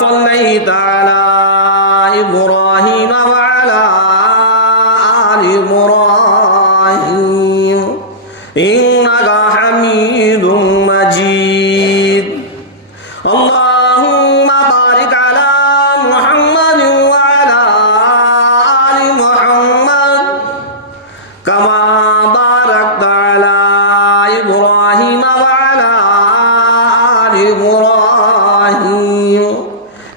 सल्लैता अला इब्राहीम व अला आलि इब्राहीम इन्नका हमीदुम मजीद। अल्लाहुम्मा बारिक अला मुहम्मद व अला आलि मुहम्मद कमा बारकता अला इब्राहीम व अला आलि इब्राहीम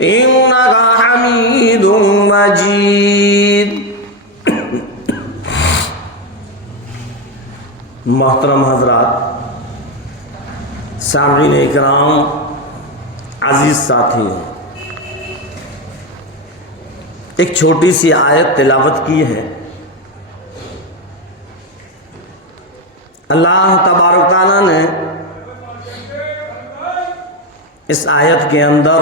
इन्नका हमीदुम मजीद। मोहतरम हजरात, सामईन इकराम, अजीज साथियों, एक छोटी सी आयत तिलावत की है। अल्लाह तबारक तआला ने इस आयत के अंदर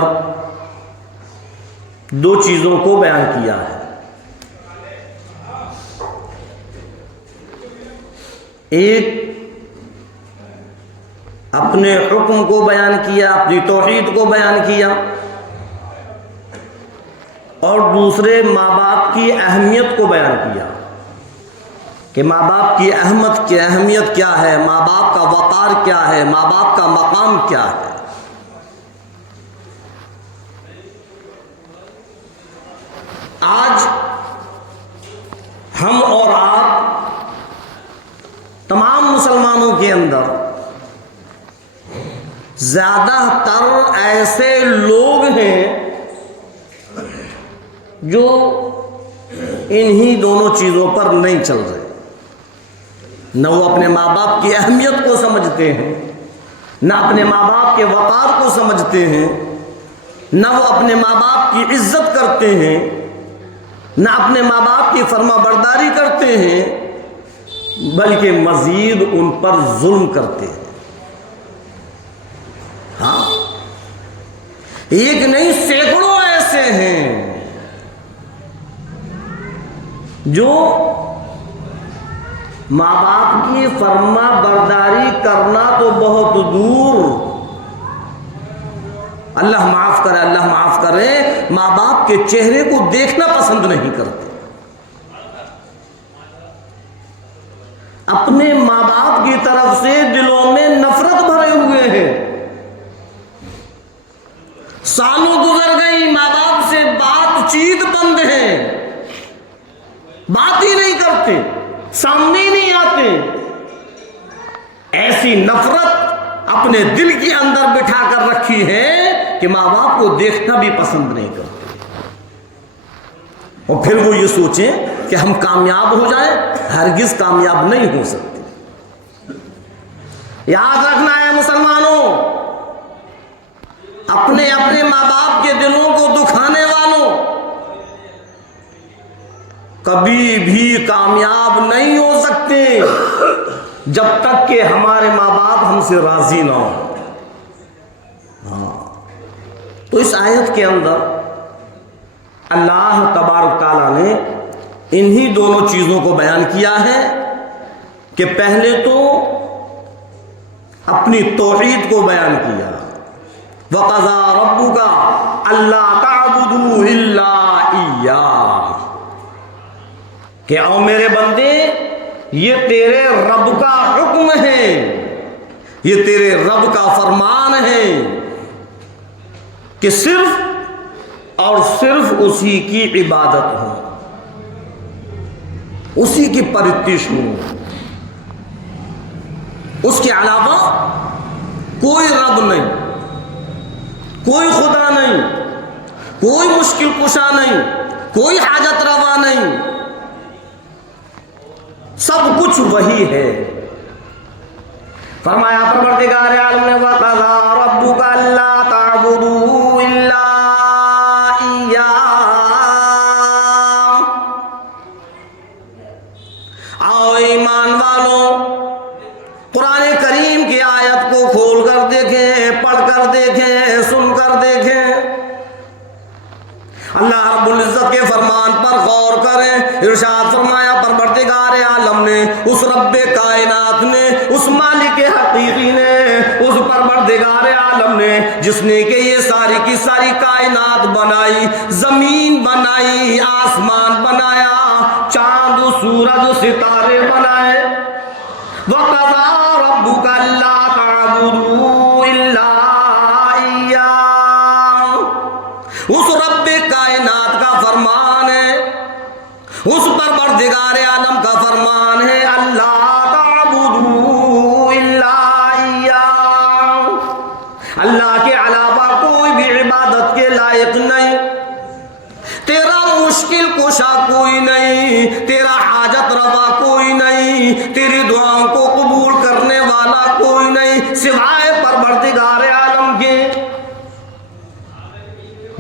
दो चीज़ों को बयान किया है। एक अपने हुक्म को बयान किया, अपनी तौहीद को बयान किया, और दूसरे माँ बाप की अहमियत को बयान किया कि माँ बाप की अहमियत क्या है, माँ बाप का वक़ार क्या है, माँ बाप का मकाम क्या है। आज हम और आप तमाम मुसलमानों के अंदर ज्यादातर ऐसे लोग हैं जो इन्हीं दोनों चीज़ों पर नहीं चल रहे। न वो अपने माँ बाप की अहमियत को समझते हैं, न अपने माँ बाप के वक़ार को समझते हैं, न वो अपने माँ बाप की इज्जत करते हैं, न अपने माँ बाप की फरमाबरदारी करते हैं, बल्कि मजीद उन पर जुल्म करते हैं। हाँ, एक नहीं सैकड़ों ऐसे हैं जो माँ बाप की फरमाबरदारी करना तो बहुत दूर, अल्लाह माफ करे, अल्लाह माफ करे, माँ बाप के चेहरे को देखना पसंद नहीं करते। अपने माँ बाप की तरफ से दिलों में नफरत भरे हुए हैं। सालों गुजर गई, माँ बाप से बातचीत बंद है, बात ही नहीं करते, सामने ही नहीं आते। ऐसी नफरत अपने दिल के अंदर बिठा कर रखी है कि माँ बाप को देखना भी पसंद नहीं करते। और फिर वो ये सोचें कि हम कामयाब हो जाएं, हरगिज कामयाब नहीं हो सकते। याद रखना है मुसलमानों, अपने अपने माँ बाप के दिलों को दुखाने वालों कभी भी कामयाब नहीं हो सकते जब तक कि हमारे माँ बाप हमसे राजी ना हो। हाँ, तो इस आयत के अंदर अल्लाह तबारक तआला ने इन्हीं दोनों चीज़ों को बयान किया है कि पहले तो अपनी तौहीद को बयान किया, वक़ज़ा रब्बुका अल्ला ताबुदू इल्ला इय्याह, कि आओ मेरे बंदे, ये तेरे रब का हुक्म है, ये तेरे रब का फरमान है कि सिर्फ और सिर्फ उसी की इबादत हो, उसी की परितिश हो, उसके अलावा कोई रब नहीं, कोई खुदा नहीं, कोई मुश्किल कुशा नहीं, कोई हाजत रवा नहीं, सब कुछ वही है। फरमाया परवरदिगार आलम ने वक़ज़ा रब्बुका अल्ला ताबुदू इल्ला इय्याह। आओ ईमान वालों, कुरान करीम की आयत को खोल कर देखें, पढ़ कर देखें, सुन कर देखें, अल्लाह रब्बुल इज्जत के फरमान पर गौर करें। इरशाद फरमाया परवरदिगार आलम ने, उस रब्बे कायनात ने, उस मालिक हकीकी ने, उस परवरदिगार आलम ने जिसने कि ये सारी की सारी कायनात बनाई, जमीन बनाई, आसमान बनाया, चांद सूरज सितारे बनाए। वक़ज़ा रब्बुका अल्ला तअबुदू इल्ला इय्याह, उस रब्बे कायनात का फरमान है, उस परवरदिगार आलम का फरमान है, अल्लाह तअबुदू इल्ला इय्याह, अल्लाह के अलावा कोई भी इबादत के लायक नहीं, तेरा मुश्किल कुशा कोई नहीं, तेरा हाजत रवा कोई नहीं, तेरी दुआओं को कबूल करने वाला कोई नहीं सिवाय परवरदिगार आलम के।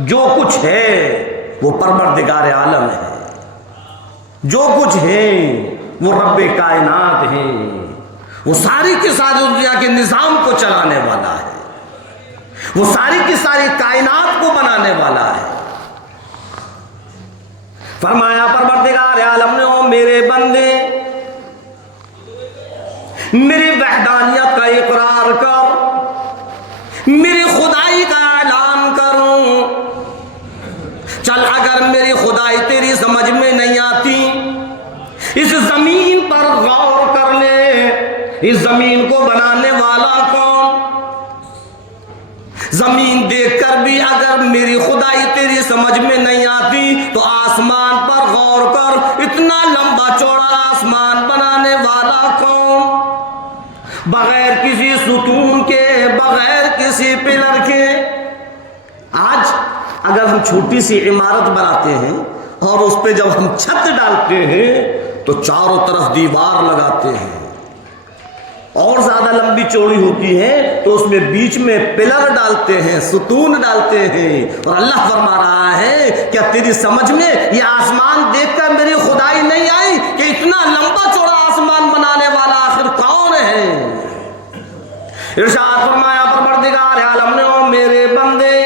जो कुछ है वो परवरदिगार आलम है, जो कुछ है वो रब्बे कायनात है, वो सारी की सारी दुनिया के निजाम को चलाने वाला है, वो सारी की सारी कायनात को बनाने वाला है। फरमाया परवरदिगार आलम ने, ओ मेरे बंदे, मेरी वहदानियत का इकरार कर, मेरी खुदाई का ऐलान करूं। चल अगर मेरी खुदाई तेरी समझ में नहीं आती, इस जमीन पर गौर कर ले, इस जमीन को बनाने वाला कौन? जमीन देखकर भी अगर मेरी खुदाई तेरी समझ में नहीं आती तो आसमान पर गौर कर, इतना लंबा चौड़ा आसमान बनाने वाला कौन? बगैर किसी सुतून के, बगैर किसी पिलर के। आज अगर हम छोटी सी इमारत बनाते हैं और उस पर जब हम छत डालते हैं तो चारों तरफ दीवार लगाते हैं, और ज्यादा लंबी चौड़ी होती है तो उसमें बीच में पिलर डालते हैं, सुतून डालते हैं। और अल्लाह फरमा रहा है, क्या तेरी समझ में ये आसमान देखकर मेरी खुदाई नहीं आई कि इतना लंबा चौड़ा आसमान बनाने वाला आखिर कौन है? इरशाद फरमाया परवरदिगार आलम ने, ओ मेरे बंदे,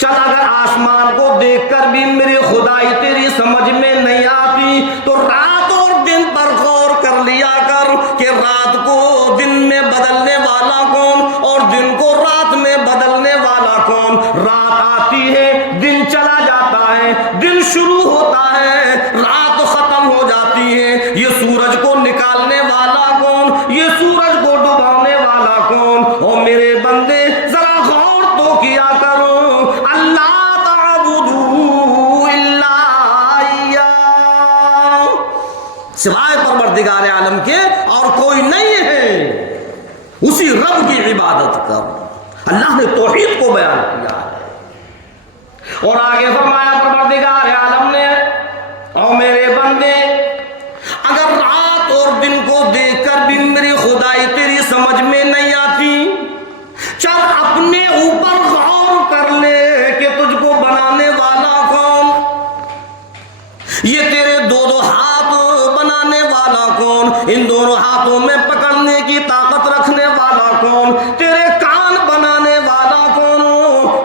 चल अगर आसमान को देखकर भी मेरी खुदाई तेरी समझ में नहीं आती तो रात और दिन पर गौर कर लिया कर कि रात को दिन में बदलने वाला कौन और दिन को रात में बदलने वाला कौन? रात आती है, दिन चला जाता है, दिन शुरू होता है, रात खत्म हो जाती है। ये सूरज को निकालने वाला कौन? ये सूरज को डुबाने वाला कौन? ओ मेरे बंदे, जरा गौर तो किया करो, अल्लाह ताबुदू इल्ला इय्याह, सिवाय परवरदिगार आलम के और कोई नहीं है। उसी रब की इबादत कर। अल्लाह ने तौहीद को बयान किया है। और आगे फरमाया परवरदिगार आलम ने, और मेरे बंदे, अगर रात और दिन को देखकर भी मेरी खुदाई तेरी समझ में नहीं आती, चल अपने ऊपर गौर कर ले कि तुझको बनाने वाला कौन? ये तेरे दो दो हाथ बनाने वाला कौन? इन दोनों हाथों में पकड़ने की ताकत रखने वाला कौन? तेरे कान बनाने वाला कौन?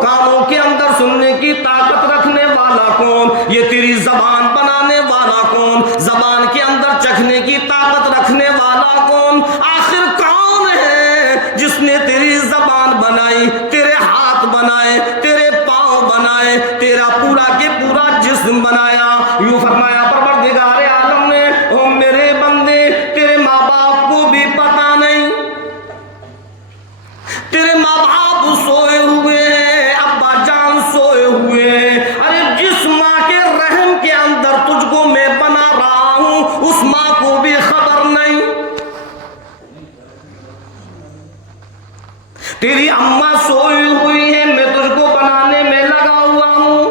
कानों के अंदर सुनने की ताकत रखने वाला कौन? ये तेरी जबान बनाने वाला कौन? जबान के अंदर चखने की ताकत रखने वाला कौन? आखिर कौन है जिसने तेरी जबान बनाई, तेरे हाथ बनाए, तेरे पांव बनाए, तेरा पूरा के पूरा जिस्म बनाया? यूं फरमाया परवरदिगार आलम ने, ओ मेरे बंदे, तेरे माँ बाप को भी पता नहीं, तेरे माँ बाप सोए हुए हैं, अब्बा जान सोए हुए हैं। अरे जिस माँ के रहम के अंदर तुझको मैं बना रहा हूं, उस माँ को भी खबर नहीं। तेरी अम्मा सोई हुई है, मैं तुझको बनाने में लगा हुआ हूं।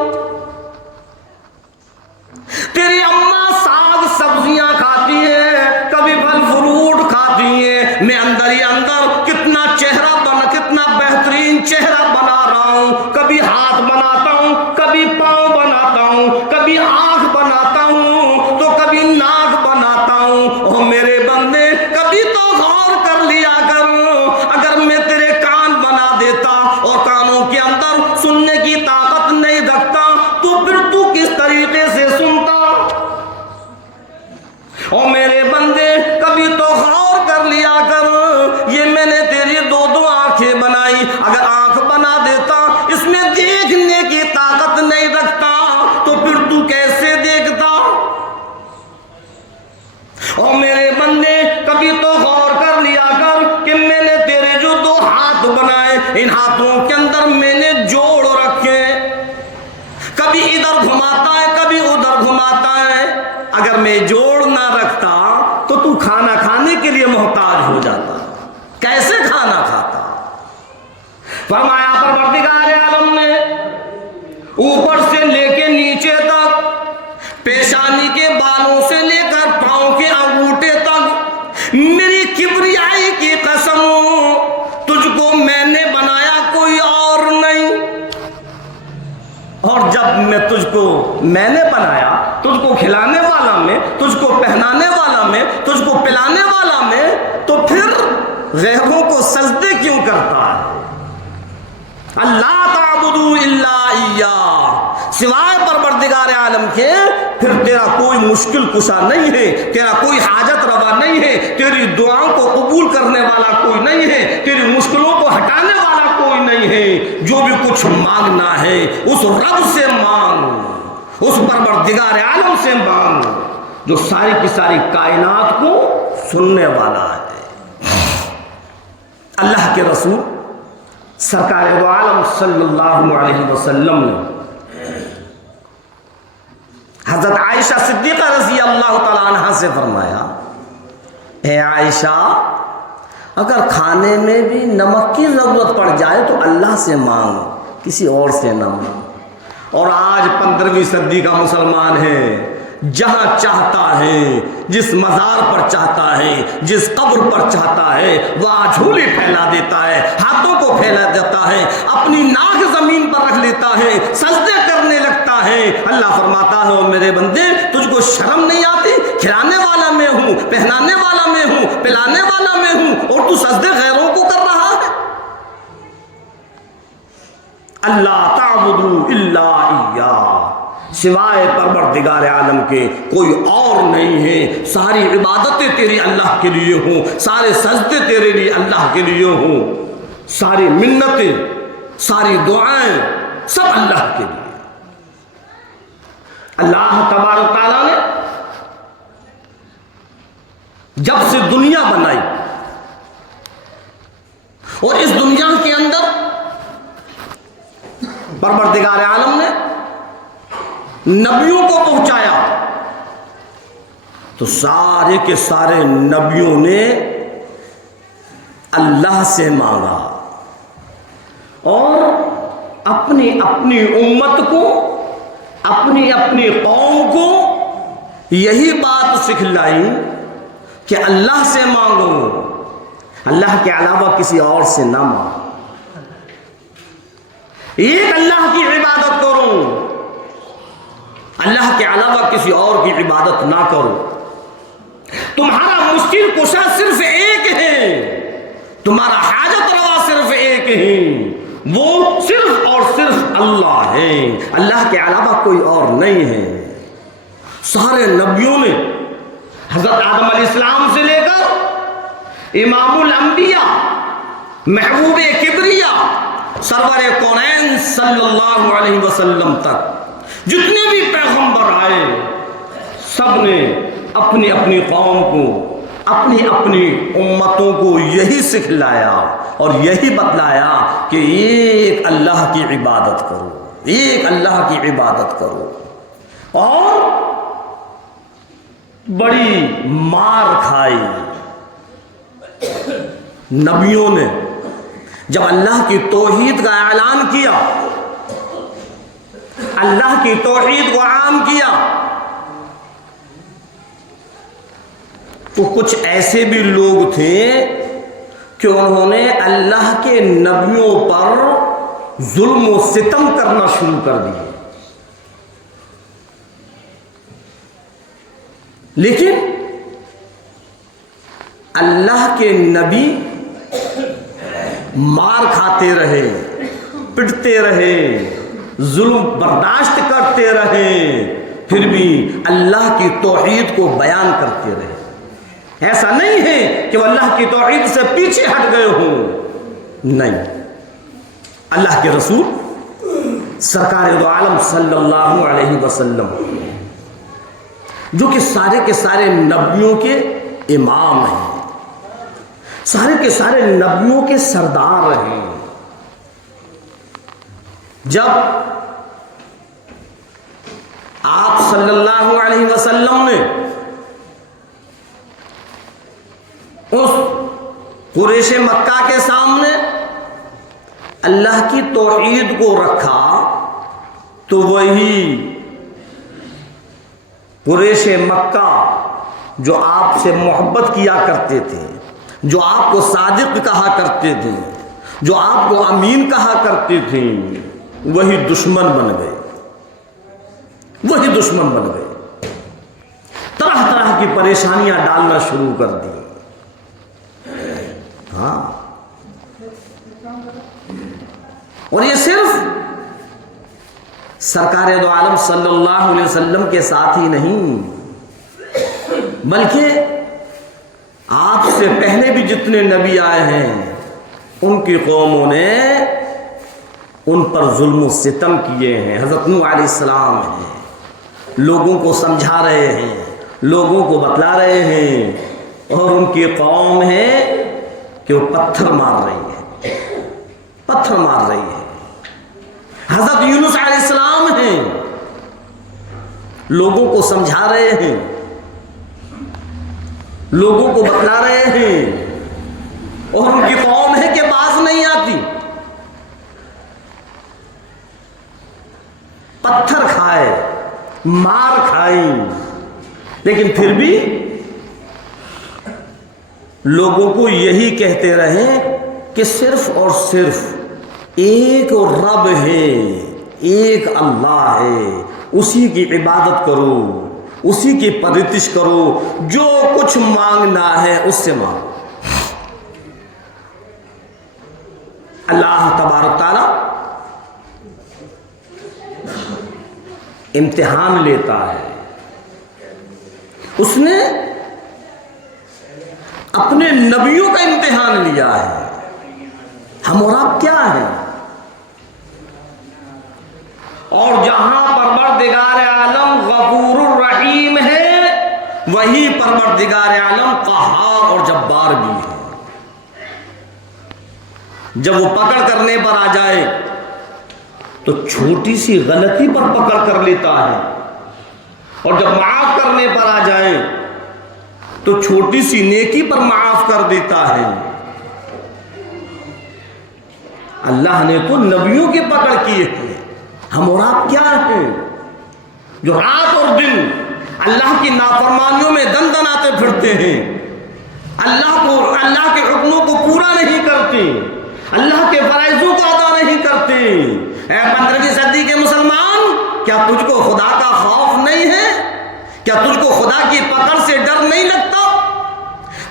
तेरी अम्मा साग सब्जियां खाती है, कभी फल फ्रूट खाती है, मैं अंदर ही अंदर कितना चेहरा बना, कितना बेहतरीन चेहरा बना रहा हूं। कभी हाथ बनाता हूं, कभी पांव बनाता हूं, कभी आंख बनाता हूं, तो कभी नाक बनाता हूं। ओ मेरे बंदे, कभी तो गौर कर लिया करो, अगर मैं तेरे कान बना देता और कानों के अंदर सुनने की ताकत नहीं रखता तो फिर तू किस तरीके से सुनता? फरमाता है अगर मैं जोड़ ना रखता तो तू खाना खाने के लिए मोहताज हो जाता, कैसे खाना खाता। फरमाया परवरदिगार आलम ने ऊपर से लेके नीचे तक, पेशानी के बालों से लेकर पांव के अंगूठे तक, मेरी किबरियाई की कसम तुझको मैंने बनाया कोई और नहीं। और जब मैंने बनाया तुझको खिलाने वाला में, तुझको पहनाने वाला में, तुझको पिलाने वाला में, तो फिर गैरों को सजदे क्यों करता है। अल्लाह ताबुदू इल्ला इय्या, सिवाय परवरदिगार आलम के फिर तेरा कोई मुश्किल कुशा नहीं है, तेरा कोई हाजत रवा नहीं है, तेरी दुआओं को कबूल करने वाला कोई नहीं है, तेरी मुश्किलों को हटाने वाला कोई नहीं है। जो भी कुछ मांगना है उस रब से मांग, उस परवरदिगार आलम से मांग जो सारी की सारी कायनात को सुनने वाला है। अल्लाह के रसूल सरकार दो आलम सल्लल्लाहु अलैहि वसल्लम ने हजरत आयशा सिद्दीक़ा रज़ी अल्लाह तआला अन्हा से फरमाया, ए आयशा अगर खाने में भी नमक की ज़रूरत पड़ जाए तो अल्लाह से मांग, किसी और से ना मांग। और आज 15वीं सदी का मुसलमान है, जहां चाहता है, जिस मजार पर चाहता है, जिस कब्र पर चाहता है वह झोली फैला देता है, हाथों को फैला देता है, अपनी नाक जमीन पर रख लेता है, सजदे करने लगता है। अल्लाह फरमाता है, मेरे बंदे तुझको शर्म नहीं आती, खिलाने वाला मैं हूं, पहनाने वाला मैं हूं, पिलाने वाला मैं हूं, और तू सजदे गैरों को कर रहा है। अल्लाह ताबुदू इल्ला इय्या, सिवाय परवरदिगार आलम के कोई और नहीं है। सारी इबादतें तेरी अल्लाह के लिए हों, सारे सजदे तेरे लिए अल्लाह के लिए हों, सारी मिन्नतें, सारी दुआएं सब अल्लाह के लिए। अल्लाह तबारक तआला ने जब से दुनिया बनाई और इस दुनिया के अंदर परवरदिगार आलम ने नबियों को पहुंचाया, तो सारे के सारे नबियों ने अल्लाह से मांगा और अपनी अपनी उम्मत को, अपनी अपनी कौम को यही बात सिखलाई कि अल्लाह से मांगो, अल्लाह के अलावा किसी और से ना मांगो। एक अल्लाह की इबादत करो, अल्लाह के अलावा किसी और की इबादत ना करो। तुम्हारा मुश्किल कुशा सिर्फ एक है, तुम्हारा हाजत रवा सिर्फ एक है, वो सिर्फ और सिर्फ अल्लाह है, अल्लाह के अलावा कोई और नहीं है। सारे नबियों ने हजरत आदम अलैहिस्सलाम से लेकर इमामुल अंबिया, महबूबे किबरिया, सरवरे कौनैन सल्लल्लाहु अलैहि वसल्लम तक जितने भी पैगंबर आए, सब ने अपनी अपनी कौम को, अपनी अपनी उम्मतों को यही सिखलाया और यही बतलाया कि एक अल्लाह की इबादत करो, एक अल्लाह की इबादत करो। और बड़ी मार खाई नबियों ने जब अल्लाह की तौहीद का ऐलान किया, अल्लाह की तौहीद को आम किया, तो कुछ ऐसे भी लोग थे कि उन्होंने अल्लाह के नबियों पर जुल्म और सितम करना शुरू कर दिए। लेकिन अल्लाह के नबी मार खाते रहे, पिटते रहे, जुल्म बर्दाश्त करते रहे, फिर भी अल्लाह की तौहीद को बयान करते रहे। ऐसा नहीं है कि वो अल्लाह की तौहीद से पीछे हट गए हों, नहीं। अल्लाह के रसूल सरकार दो आलम सल्लल्लाहु अलैहि वसल्लम जो कि सारे के सारे नबियों के इमाम हैं, सारे के सारे नबियों के सरदार हैं, जब आप सल्लल्लाहु अलैहि वसल्लम ने उस कुरैश मक्का के सामने अल्लाह की तौहीद को रखा, तो वही कुरैश मक्का जो आपसे मोहब्बत किया करते थे, जो आपको सादिक कहा करते थे, जो आपको अमीन कहा करते थे, वही दुश्मन बन गए, वही दुश्मन बन गए। तरह तरह की परेशानियां डालना शुरू कर दी। हाँ, और ये सिर्फ सरकार दो आलम सल्लल्लाहु अलैहि वसल्लम के साथ ही नहीं, बल्कि आपसे पहले भी जितने नबी आए हैं उनकी कौमों ने उन पर जुल्म सितम किए हैं। हज़रत नूह अलैहिस्सलाम हैं, लोगों को समझा रहे हैं, लोगों को बतला रहे हैं, और उनकी कौम है कि वो पत्थर मार रही है, पत्थर मार रही है। हज़रत यूनुस अलैहिस्सलाम हैं, लोगों को समझा रहे हैं, लोगों को बतला रहे हैं, और उनकी कौम है कि बाज नहीं आती। पत्थर खाए, मार खाई, लेकिन फिर भी लोगों को यही कहते रहे कि सिर्फ और सिर्फ एक रब है, एक अल्लाह है, उसी की इबादत करो, उसी की परितिश करो, जो कुछ मांगना है उससे मांगो। अल्लाह तबारक तआला इम्तिहान लेता है। उसने अपने नबियों का इम्तिहान लिया है। हम और आप क्या हैं? और जहां परवरदिगार आलम गफूरुर रहीम है, वही परवरदिगार आलम क़हार और जब्बार भी है। जब वो पकड़ करने पर आ जाए तो छोटी सी गलती पर पकड़ कर लेता है, और जब माफ करने पर आ जाए तो छोटी सी नेकी पर माफ कर देता है। अल्लाह ने तो नबियों की पकड़ की है। हम और आप क्या हैं जो रात और दिन अल्लाह की नाफरमानियों में दंदनाते फिरते हैं, अल्लाह के हुक्मों को पूरा नहीं करते, अल्लाह के फराइजों को अदा नहीं करते। 15वीं सदी के मुसलमान, क्या तुझको खुदा का खौफ नहीं है? क्या तुझको खुदा की पकड़ से डर नहीं लगता?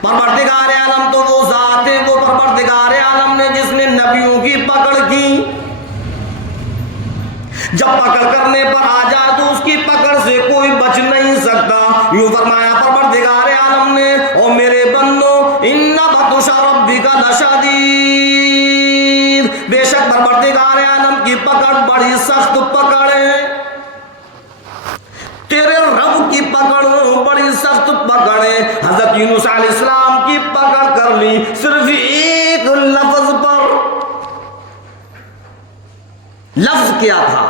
परवरदिगार आलम तो वो जात है, वो परवरदिगार आलम ने जिसने नबियों की पकड़ की। जब पकड़ करने पर आ जाए तो उसकी पकड़ से कोई बच नहीं सकता। यूं फरमाया परवरदिगार आलम ने, ओ मेरे बंदो, इन्ना बतुशा रब्बिका लशदीद, बेशक परवरदिगार आलम की पकड़ बड़ी सख्त पकड़ है। तेरे रब की पकड़ बड़ी सख्त पकड़ है। हजरत यूनुस अलैहिस्सलाम की पकड़ कर ली सिर्फ एक लफ्ज पर। लफ्ज क्या था?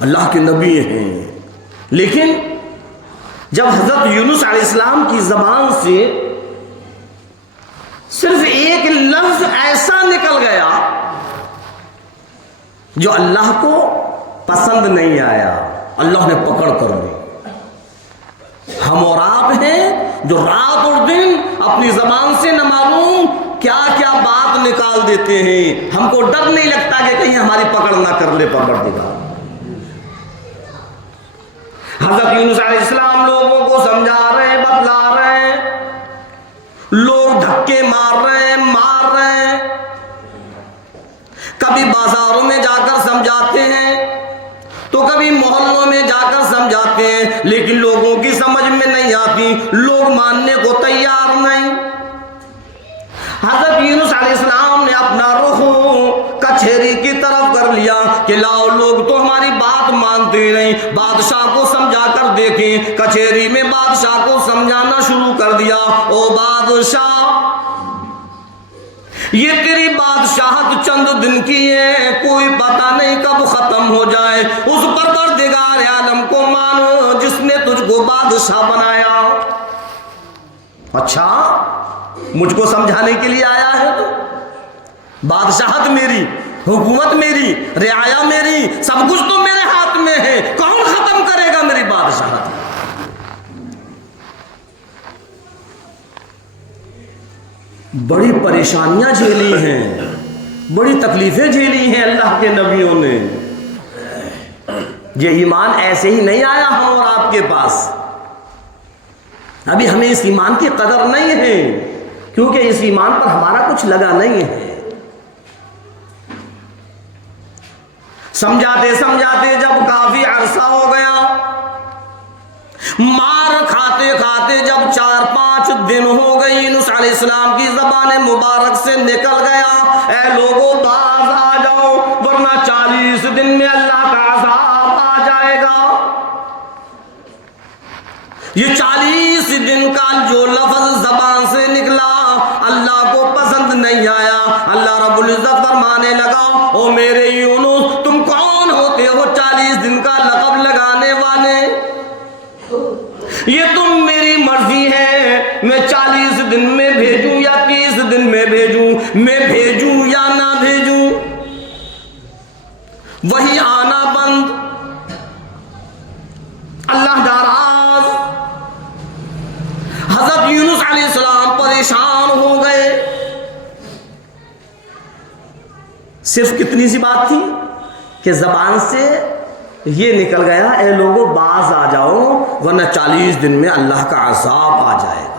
अल्लाह के नबी हैं, लेकिन जब हजरत यूनुस अलैहिस्सलाम की जबान से सिर्फ एक लफ्ज ऐसा निकल गया जो अल्लाह को पसंद नहीं आया, अल्लाह ने पकड़ कर ली। हम और आप हैं जो रात और दिन अपनी जबान से न मालूम क्या क्या बात निकाल देते हैं। हमको डर नहीं लगता कि कहीं हमारी पकड़ ना कर ले परवरदिगार। हजरत यूनुस अलैहिस्सलाम लोगों को समझा रहे हैं, बतला रहे हैं, लोग धक्के मार रहे हैं, मार रहे हैं। कभी बाजारों में जाकर समझाते हैं, तो कभी मोहल्लों में जाकर समझाते हैं, लेकिन लोगों की समझ में नहीं आती, लोग मानने को तैयार नहीं। हजरत यूनुस अलैहिस्सलाम ने अपना रुख कचहरी की तरफ कर लिया कि लाओ, लोग तो हमारी बात मानते नहीं, बादशाह को समझा कर देखें। कचहरी में बादशाह को समझाना शुरू कर दिया, ओ बादशाह, ये तेरी बादशाहत चंद दिन की है, कोई पता नहीं कब खत्म हो जाए। उस परवरदिगार आलम तुझको बादशाह बनाया। अच्छा, मुझको समझाने के लिए आया है तो? बादशाहत मेरी, हुकूमत मेरी, रियाया मेरी, सब कुछ तो मेरे हाथ में है। कौन खत्म करेगा मेरी बादशाहत? बड़ी परेशानियां झेली हैं, बड़ी तकलीफें झेली हैं अल्लाह के नबियों ने। ये ईमान ऐसे ही नहीं आया हम और आपके पास। अभी हमें इस ईमान की कदर नहीं है, क्योंकि इस ईमान पर हमारा कुछ लगा नहीं है। समझाते समझाते जब काफी अरसा हो गया, मार खाते खाते जब 4-5 दिन हो गए, यूनुस अलैहिस्सलाम की ज़बान मुबारक से निकल गया, ऐ लोगों बाज आ जाओ, वरना 40 दिन में अल्लाह का अज़ाब आ जाएगा। ये 40 दिन का जो लफ्ज ज़बान से निकला अल्लाह को पसंद नहीं आया। अल्लाह रब्बुल इज़्ज़त फरमाने लगा, ओ मेरे यूनुस, तुम कौन होते हो 40 दिन का लक़ब लगाने वाले? ये तुम मेरी मर्जी है, मैं 40 दिन में भेजूं या 30 दिन में भेजूं, मैं भेजूं या ना भेजूं, वही आना बंद। अल्लाह नाराज। हजरत यूनुस अलैहिस्सलाम परेशान हो गए। सिर्फ कितनी सी बात थी कि जबान से ये निकल गया, ए लोगों बाज आ जाओ, वरना 40 दिन में अल्लाह का अज़ाब आ जाएगा।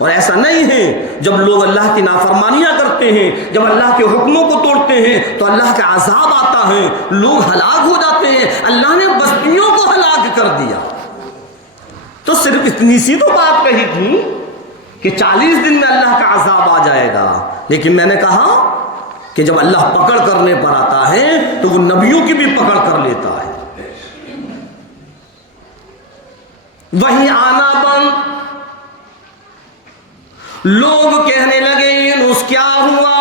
और ऐसा नहीं है, जब लोग अल्लाह की नाफरमानियां करते हैं, जब अल्लाह के हुक्मों को तोड़ते हैं तो अल्लाह का अज़ाब आता है, लोग हलाक हो जाते हैं। अल्लाह ने बस्तियों को हलाक कर दिया। तो सिर्फ इतनी सी तो बात कही थी कि 40 दिन में अल्लाह का अज़ाब आ जाएगा। लेकिन मैंने कहा कि जब अल्लाह पकड़ करने पर आता है तो वो नबियों की भी पकड़ कर लेता है। वही आना बंद। लोग कहने लगे, यूनुस क्या हुआ?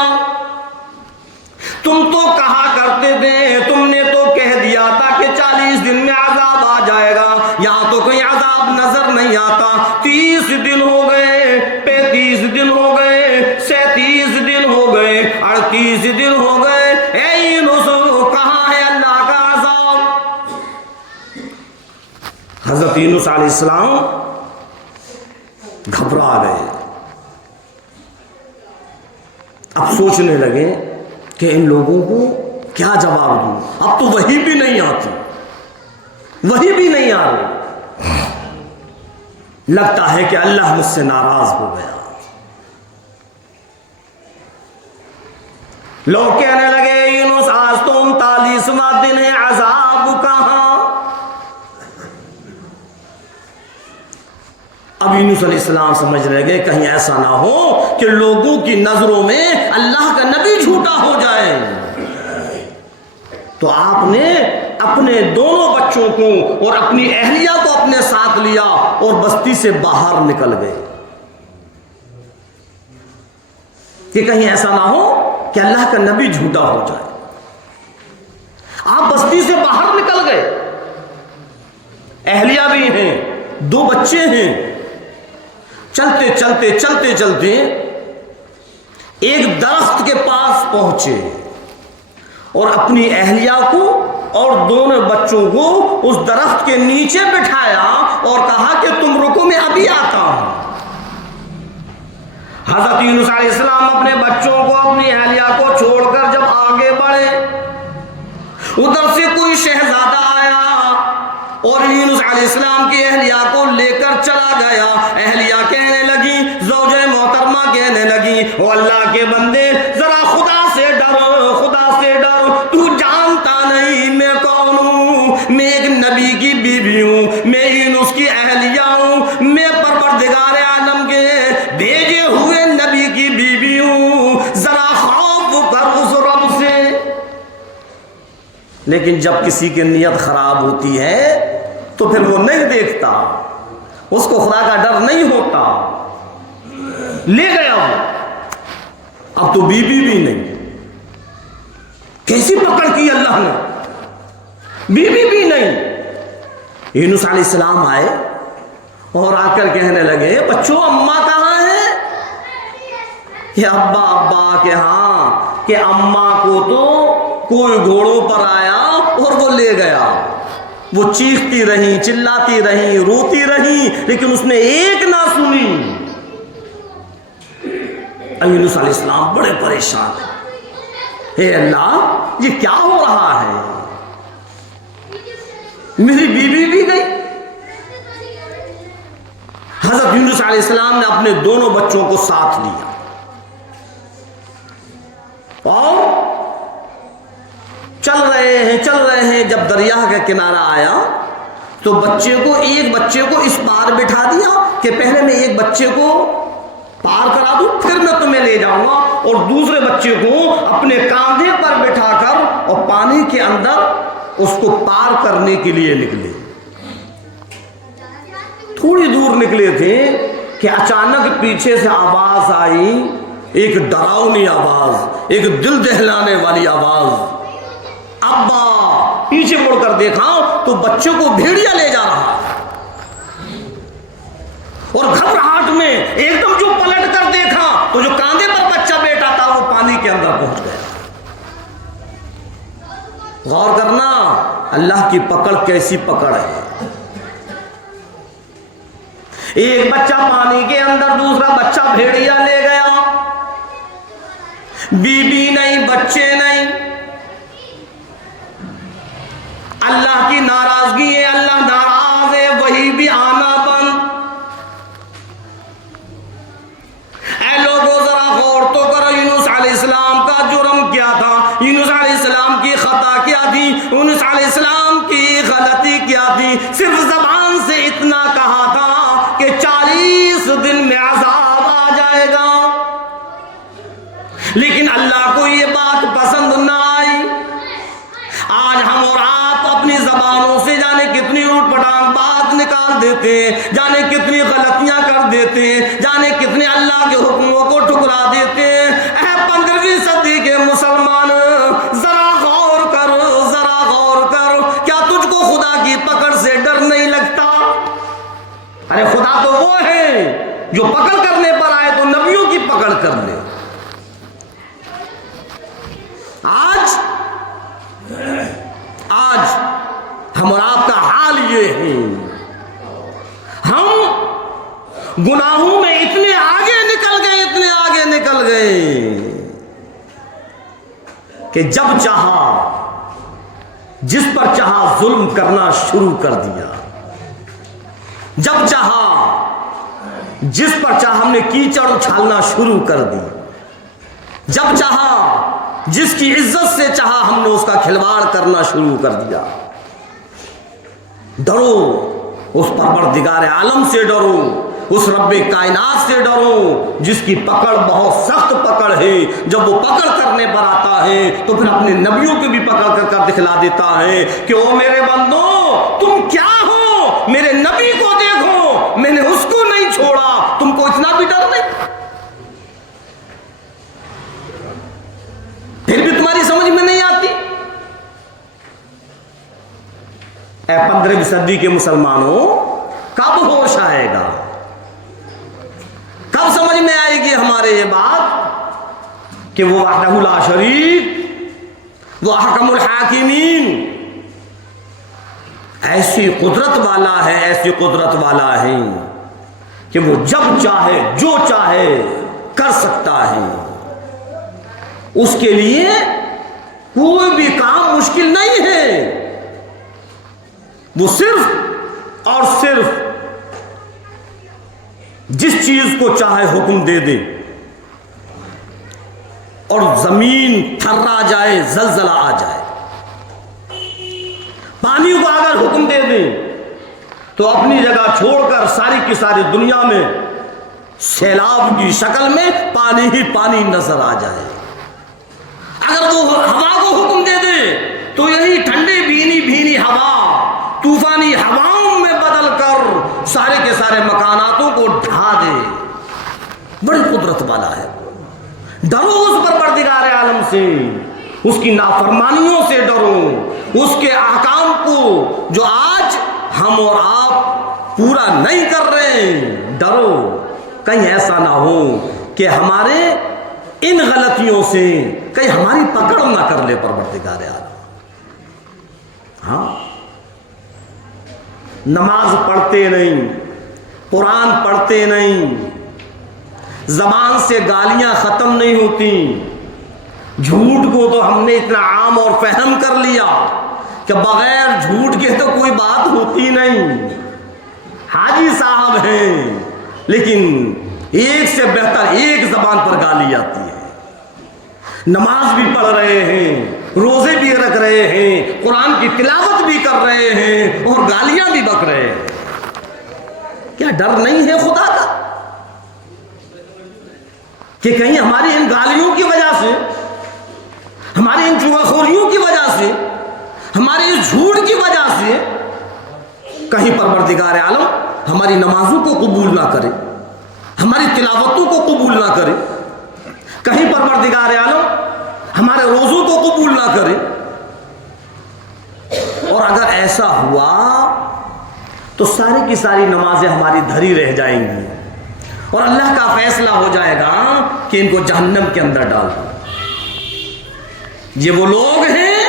तुम तो कहा करते थे, तुमने तो कह दिया था कि 40 दिन में अज़ाब आ जाएगा, यहां तो कोई अज़ाब नजर नहीं आता। 30 दिन हो गए, 35 दिन हो गए, 37 दिन हो गए, 38 दिन हो गए, ऐ यूनुस कहां है अल्लाह का अज़ाब? हजरत यूनुस अलैहिस्सलाम घबरा गए। अब सोचने लगे कि इन लोगों को क्या जवाब दूं। अब तो वही भी नहीं आती, वही भी नहीं आ रही। लगता है कि अल्लाह मुझसे नाराज हो गया। लोग कहने लगे, यूनुस आज तो 39वां दिन है, अज़ाब कहां? अब यूनुस अलैहिस्सलाम समझने लगे कहीं ऐसा ना हो कि लोगों की नजरों में अल्लाह का नबी झूठा हो जाए। तो आपने अपने दोनों बच्चों को और अपनी अहलिया को अपने साथ लिया और बस्ती से बाहर निकल गए कि कहीं ऐसा ना हो कि अल्लाह का नबी झूठा हो जाए। आप बस्ती से बाहर निकल गए, अहलिया भी हैं, 2 बच्चे हैं। चलते चलते चलते चलते एक दरख्त के पास पहुंचे और अपनी अहलिया को और दोनों बच्चों को उस दरख्त के नीचे बिठाया और कहा कि तुम रुको, मैं अभी आता हूं। हजरत यूनुस अलैहिस्सलाम अपने बच्चों को, अपनी अहलिया को छोड़कर जब आगे बढ़े, उधर से कोई शहजादा आया और यूनुस अलैहिस्सलाम की अहलिया को लेकर चला गया। अहलिया कहने लगी, ज़ौजे मोहतरमा कहने लगी, ओ अल्लाह के बंदे, जरा खुदा से डरो, खुदा से डरो। तू जानता नहीं मैं कौन हूँ? मैं एक नबी की बीवी हूँ, मैं यूनुस की अहलिया हूँ, मैं परवरदिगार आलम के भेजे हुए नबी की बीवी हूँ। जरा खौफ कर उस रब से। लेकिन जब किसी की नीयत खराब होती है तो फिर वो नहीं देखता, उसको खुदा का डर नहीं होता। ले गया वो। अब तो बीबी भी नहीं। कैसी पकड़ की अल्लाह ने? बीबी भी नहीं। यूनुस अलैहिस्सलाम आए और आकर कहने लगे, बच्चों अम्मा कहाँ है? कि अब्बा अब्बा, के हाँ, कि अम्मा को तो कोई घोड़ों पर आया और वो ले गया। वो चीखती रही, चिल्लाती रही, रोती रही, लेकिन उसने एक ना सुनी। यूनुस अलैहिस्सलाम बड़े परेशान हैं। हे अल्लाह, ये क्या हो रहा है? मेरी बीवी भी गई। हजरत यूनुस अलैहिस्सलाम ने अपने दोनों बच्चों को साथ लिया और चल रहे हैं। जब दरिया का किनारा आया तो एक बच्चे को इस पार बिठा दिया कि पहले मैं एक बच्चे को पार करा दूं, फिर मैं तुम्हें ले जाऊंगा, और दूसरे बच्चे को अपने कांधे पर बिठाकर और पानी के अंदर उसको पार करने के लिए निकले। थोड़ी दूर निकले थे कि अचानक पीछे से आवाज आई, एक डरावनी आवाज, एक दिल दहलाने वाली आवाज। अब्बा! पीछे मुड़कर देखा तो बच्चों को भेड़िया ले जा रहा है, और घबराहट में एकदम जो पलट कर देखा तो जो कांधे पर बच्चा बैठा था वो पानी के अंदर पहुंच गया। गौर करना, अल्लाह की पकड़ कैसी पकड़ है। एक बच्चा पानी के अंदर, दूसरा बच्चा भेड़िया ले गया। बीबी नहीं, बच्चे नहीं। अल्लाह की नाराजगी है, अल्लाह नाराज है, वही भी आना बंद। ऐ लोगों, जरा गौर तो करो, यूनुस अलैहिस्सलाम का जुर्म क्या था? यूनुस अलैहिस्सलाम की खता क्या थी? यूनुस अलैहिस्सलाम की गलती क्या थी? सिर्फ जबान से इतना कहा था कि 40 दिन में अज़ाब आ जाएगा, लेकिन अल्लाह को ये बात पसंद ना आई। आज हम और आप अपनी जबानों से जाने कितनी ऊटपटांग बात निकाल देते हैं, जाने कितनी गलतियां कर देते हैं, जाने कितने अल्लाह के हुक्मों को ठुकरा देते हैं। 15वीं सदी के मुसलमान, जरा गौर कर, जरा गौर कर। क्या तुझको खुदा की पकड़ से डर नहीं लगता? अरे खुदा तो वो है जो पकड़ करने पर आए तो नबियों की पकड़ कर ले। आज हम और आपका हाल ये है, हम गुनाहों में इतने आगे निकल गए कि जब चाहा, जिस पर चाहा जुल्म करना शुरू कर दिया। जब चाहा, जिस पर चाहा हमने कीचड़ उछालना शुरू कर दी। जब चाहा, जिसकी इज्जत से चाहा हमने उसका खिलवाड़ करना शुरू कर दिया। डरो, उस परवरदिगार आलम से डरो, उस रब्बे कायनात से डरो, जिसकी पकड़ बहुत सख्त पकड़ है। जब वो पकड़ करने पर आता है तो फिर अपने नबियों को भी पकड़ कर दिखला देता है कि ओ मेरे बंदो, तुम क्या हो? मेरे नबी को देखो, मैंने उसको नहीं छोड़ा, तुमको इतना भी डर नहीं? फिर भी तुम्हारी समझ में नहीं आती? 15वीं सदी के मुसलमानों, कब होश आएगा? कब समझ में आएगी हमारे ये बात कि वो वहदहु ला शरीक, वो अहकमुल हाकिमीन ऐसी कुदरत वाला है, ऐसी कुदरत वाला है कि वो जब चाहे जो चाहे कर सकता है। उसके लिए कोई भी काम मुश्किल नहीं है। वो सिर्फ और सिर्फ जिस चीज को चाहे हुक्म दे दे और जमीन थर्रा जाए, जलजला आ जाए। पानी को अगर हुक्म दे दे तो अपनी जगह छोड़कर सारी की सारी दुनिया में सैलाब की शक्ल में पानी ही पानी नजर आ जाए। अगर वो हवा को हुक्म दे दे तो यही ठंडी भीनी भीनी हवा तूफानी हवाओं में बदल कर सारे के सारे मकानातों को ढा दे। बड़ी कुदरत वाला है। डरो उस परवरदिगार आलम से, उसकी नाफरमानियों से डरो, उसके अहकाम को जो आज हम और आप पूरा नहीं कर रहे हैं, डरो कहीं ऐसा ना हो कि हमारे इन गलतियों से कहीं हमारी पकड़ ना कर ले परवरदिगार आलम। हाँ, नमाज पढ़ते नहीं, कुरान पढ़ते नहीं, जबान से गालियां खत्म नहीं होती, झूठ को तो हमने इतना आम और फहम कर लिया कि बगैर झूठ के तो कोई बात होती नहीं। हाजी साहब हैं लेकिन एक से बेहतर एक जबान पर गाली आती है। नमाज भी पढ़ रहे हैं, रोजे भी रख रहे हैं, कुरान की तिलावत भी कर रहे हैं और गालियां भी बक रहे हैं। क्या डर नहीं है खुदा का कि कहीं हमारी इन गालियों की वजह से, हमारी इन जुआखोरियों की वजह से, हमारे इस झूठ की वजह से कहीं परवरदिगार आलम हमारी नमाजों को कबूल ना करे, हमारी तिलावतों को कबूल ना करे, कहीं परवरदिगार आलम हमारे रोजों को कबूल ना करे। और अगर ऐसा हुआ तो सारी की सारी नमाजें हमारी धरी रह जाएंगी और अल्लाह का फैसला हो जाएगा कि इनको जहन्नम के अंदर डाल दो। ये वो लोग हैं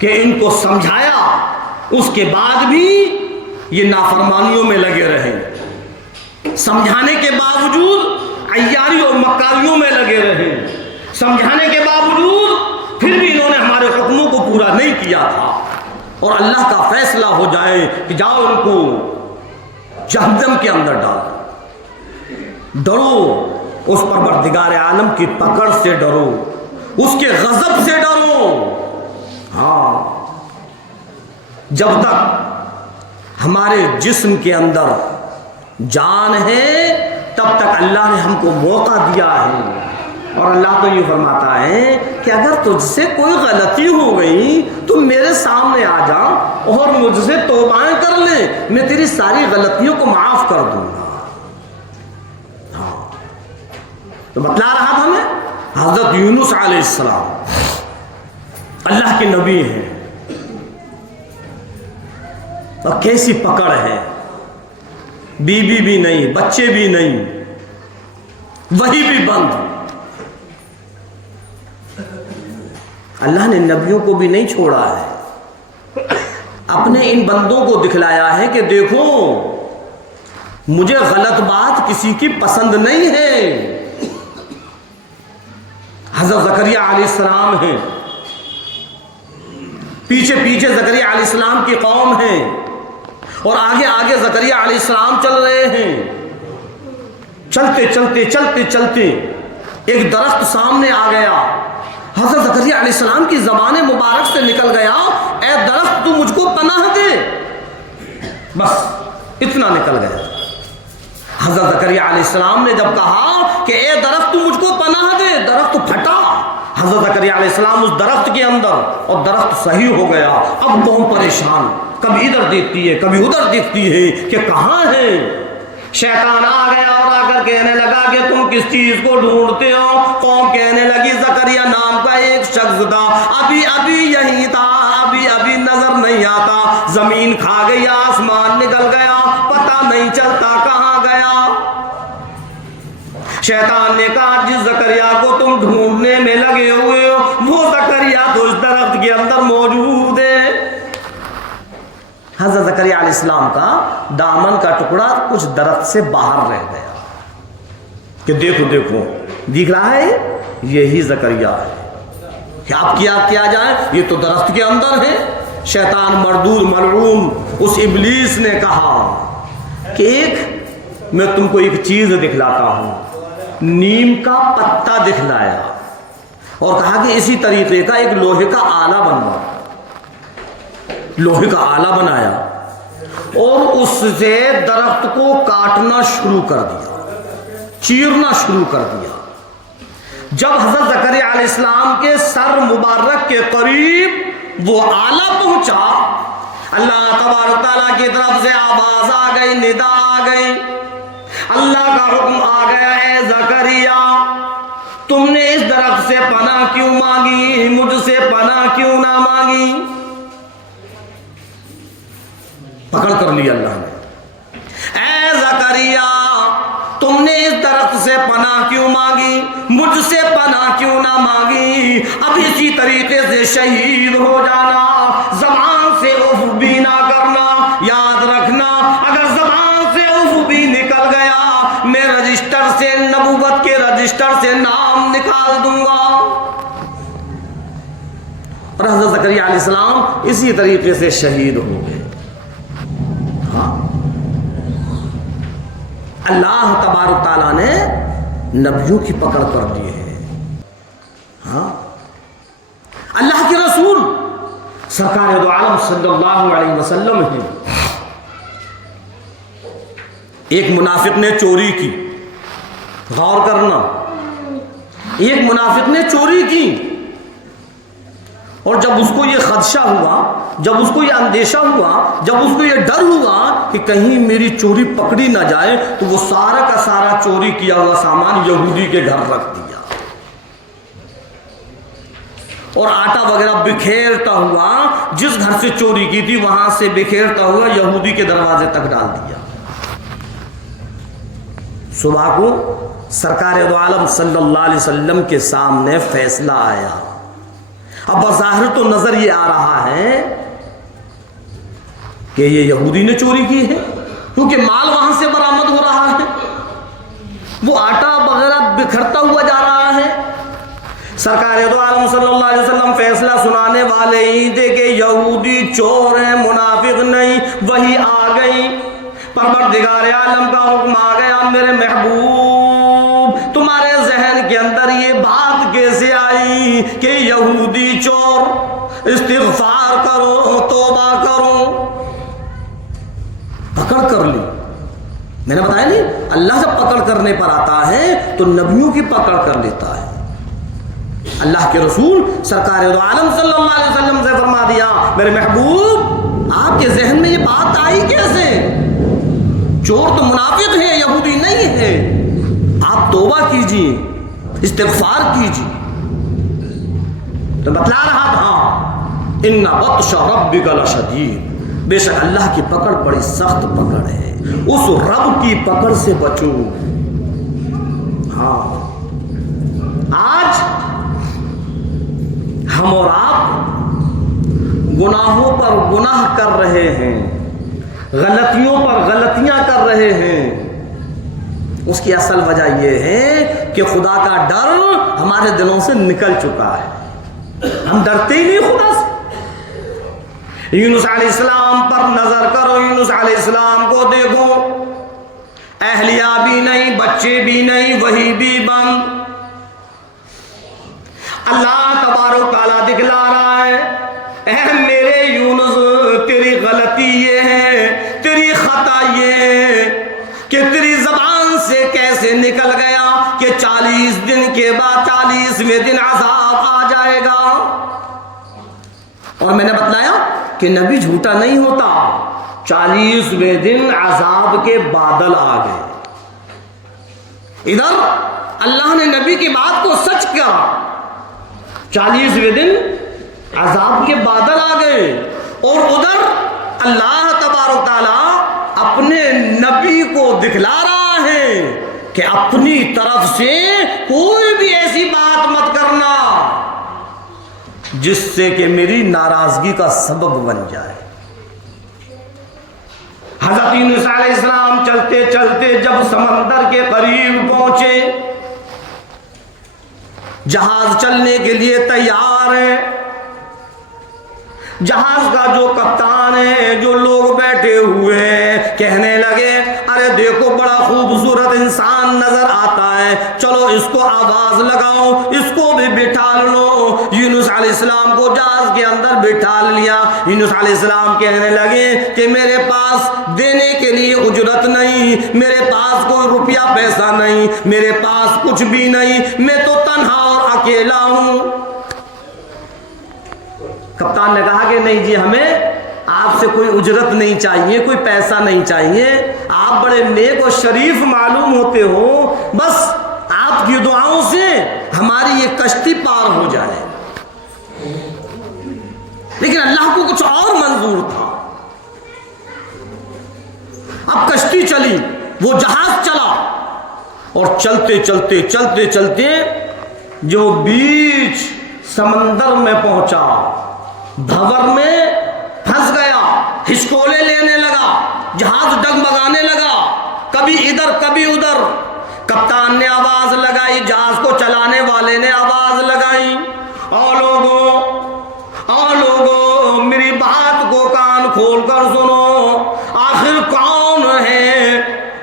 कि इनको समझाया उसके बाद भी ये नाफरमानियों में लगे रहे, समझाने के बावजूद अय्यारी और मक्कारियों में लगे रहे, समझाने के बावजूद फिर भी इन्होंने हमारे हुक्मों को पूरा नहीं किया था। और अल्लाह का फैसला हो जाए कि जाओ इनको जहन्नम के अंदर डालो। डरो उस परवरदिगार आलम की पकड़ से, डरो उसके गजब से डरो। हाँ, जब तक हमारे जिस्म के अंदर जान है तब तक अल्लाह ने हमको मौका दिया है। और अल्लाह तो ये फरमाता है कि अगर तुझसे कोई गलती हो गई तो मेरे सामने आ जा और मुझसे तौबाएं कर ले, मैं तेरी सारी गलतियों को माफ कर दूंगा। हाँ, तो बतला रहा था मैं, हजरत यूनुस अलैहिस्सलाम अल्लाह के नबी हैं और कैसी पकड़ है, बीबी भी नहीं, बच्चे भी नहीं, वही भी बंद। अल्लाह ने नबियों को भी नहीं छोड़ा है, अपने इन बंदों को दिखलाया है कि देखो मुझे गलत बात किसी की पसंद नहीं है। हज़रत ज़करिया अलैहिस्सलाम हैं, पीछे पीछे ज़करिया अलैहिस्सलाम की कौम है और आगे आगे ज़करिया अलैहिस्सलाम चल रहे हैं। चलते चलते चलते चलते एक दरख्त सामने आ गया। हज़रत ज़करिया अलैहिस्सलाम की ज़बान मुबारक से निकल गया, ए दरख्त तू मुझको पनाह दे। बस इतना निकल गया। हज़रत ज़करिया अलैहिस्सलाम ने जब कहा कि ए दरख्त तू मुझको पनाह दे, दरख्त फटा। हज़रत ज़करिया अलैहिस्सलाम उस दरख्त के अंदर और दरख्त सही हो गया। अब कौम परेशान, कभी इधर देखती है कभी उधर देखती है कि कहाँ है। शैतान आ गया और आकर कहने लगा कि तुम किस चीज को ढूंढते हो। कौम कहने लगी ज़करिया नाम का एक शख्स था, अभी अभी यही था, अभी अभी नजर नहीं आता, जमीन खा गई, आसमान निकल गया, पता नहीं चलता कहाँ गया। शैतान ने कहा जिस ज़करिया को तुम ढूंढने में लगे हुए हो वो ज़करिया तो इस दरख्त के अंदर मौजूद है। हज़रत ज़करिया अलैहिस्सलाम का दामन का टुकड़ा कुछ दरख्त से बाहर रह गया कि देखो देखो दिख रहा है यही ज़करिया है। क्या आप किया जाए, ये तो दरख्त के अंदर है। शैतान मरदूद मलऊन उस इब्लीस ने कहा कि एक मैं तुमको एक चीज दिखलाता हूं। नीम का पत्ता दिखलाया और कहा कि इसी तरीके का एक लोहे का आला बनवा। लोहे का आला बनाया और उससे दरख्त को काटना शुरू कर दिया, चीरना शुरू कर दिया। जब हज़रत ज़करिया अलैहिस्सलाम के सर मुबारक के करीब वो आला पहुंचा, अल्लाह तबारक तआला की तरफ से आवाज आ गई, निदा आ गई, अल्लाह का हुक्म आ गया, है ज़करिया तुमने इस दरख्त से पनाह क्यों मांगी, मुझसे पनाह क्यों ना मांगी। पकड़ कर ली अल्लाह ने। ऐ ज़करिया, तुमने इस दरख्त से पनाह क्यों मांगी, मुझसे पनाह क्यों ना मांगी? अब इसी तरीके से शहीद हो जाना, ज़बान से उफ भी ना करना। याद रखना, अगर ज़बान से उफ भी निकल गया, मैं रजिस्टर से, नबूवत के रजिस्टर से नाम निकाल दूंगा। और हज़रत ज़करिया अलैहिस्सलाम इसी तरीके से शहीद हो गए। हाँ, अल्लाह तबारक तआला ने नबियों की पकड़ कर दी है। हाँ, अल्लाह के रसूल सरकार दो आलम सल्लल्लाहु अलैहि वसल्लम है। एक मुनाफिक ने चोरी की, गौर करना, एक मुनाफिक ने चोरी की, और जब उसको ये खदशा हुआ, जब उसको ये अंदेशा हुआ, जब उसको ये डर हुआ कि कहीं मेरी चोरी पकड़ी ना जाए, तो वो सारा का सारा चोरी किया हुआ सामान यहूदी के घर रख दिया और आटा वगैरह बिखेरता हुआ, जिस घर से चोरी की थी वहां से बिखेरता हुआ यहूदी के दरवाजे तक डाल दिया। सुबह को सरकार दो आलम सल्लल्लाहु अलैहि वसल्लम के सामने फैसला आया। अब बज़ाहिर तो नजर ये आ रहा है कि ये यहूदी ने चोरी की है, क्योंकि माल वहां से बरामद हो रहा है, वो आटा वगैरह बिखरता हुआ जा रहा है। सरकार दो आलम सल्लल्लाहु अलैहि वसल्लम फैसला सुनाने वाले ही थे कि यहूदी चोर है, मुनाफिक नहीं। वही आ गई, परवरदिगार आलम का हुक्म आ गया, मेरे महबूब तुम्हारे जहन के अंदर ये बात कैसे आई कि यहूदी चोर? इस्तिग़फ़ार करो, तौबा करो। पकड़ कर ली, मैंने बताया नहीं, अल्लाह जब पकड़ करने पर आता है तो नबियों की पकड़ कर लेता है। अल्लाह के रसूल सरकार दो आलम सल्लल्लाहु अलैहि वसल्लम से फरमा दिया, मेरे महबूब आपके जहन में ये बात आई कैसे? चोर तो मुनाफिक है, यहूदी नहीं है। आप तौबा कीजिए, इस्तिग़फ़ार कीजिए। तो बतला रहा था, इन्ना बत्श रब्बिका लशदीद, बेशक अल्लाह की पकड़ बड़ी सख्त पकड़ है, उस रब की पकड़ से बचो। हाँ, आज हम और आप गुनाहों पर गुनाह कर रहे हैं, गलतियों पर गलतियां कर रहे हैं। उसकी असल वजह यह है कि खुदा का डर हमारे दिलों से निकल चुका है, हम डरते ही नहीं खुदा से। यूनुस अलैहिस्सलाम पर नजर करो, यूनुस अलैहिस्सलाम को देखो, अहलिया भी नहीं, बच्चे भी नहीं, वही भी बंद। अल्लाह तबारक तआला दिखला रहा है, मेरे यूनुस तेरी गलती ये है, तेरी खता ये है कि तेरी जबान से कैसे निकल गया कि 40 दिन के बाद 40वें दिन अज़ाब आ जाएगा। और मैंने बतलाया कि नबी झूठा नहीं होता, 40वें दिन अज़ाब के बादल आ गए। इधर अल्लाह ने नबी की बात को सच किया, 40वें दिन अज़ाब के बादल आ गए, और उधर अल्लाह तबारक तआला अपने नबी को दिखला रहा है कि अपनी तरफ से कोई भी ऐसी बात मत करना जिससे कि मेरी नाराजगी का सबब बन जाए। हज़रत यूनुस अलैहिस्सलाम चलते चलते जब समंदर के करीब पहुंचे, जहाज चलने के लिए तैयार है, जहाज का जो कप्तान है, जो लोग बैठे हुए हैं, कहने लगे, अरे देखो बड़ा खूबसूरत इंसान नजर आता है, चलो इसको आवाज लगाओ, इसको भी बिठा लो। यूनुस अलैहिस्सलाम को जहाज के अंदर बिठा लिया। यूनुस अलैहिस्सलाम कहने लगे कि मेरे पास देने के लिए उजरत नहीं, मेरे पास कोई रुपया पैसा नहीं, मेरे पास कुछ भी नहीं, मैं तो तन्हा और अकेला हूं। कप्तान ने कहा कि नहीं जी, हमें आपसे कोई उजरत नहीं चाहिए, कोई पैसा नहीं चाहिए, आप बड़े नेक और शरीफ मालूम होते हो, बस आपकी दुआओं से हमारी ये कश्ती पार हो जाए। लेकिन अल्लाह को कुछ और मंजूर था। अब कश्ती चली, वो जहाज चला और चलते चलते चलते चलते जो बीच समंदर में पहुंचा, भंवर में फंस गया, हिचकोले लेने लगा, जहाज डगमगाने लगा, कभी इधर कभी उधर। कप्तान ने आवाज लगाई, जहाज को चलाने वाले ने आवाज लगाई, ओ लोगों मेरी बात को कान खोलकर सुनो। आखिर कौन है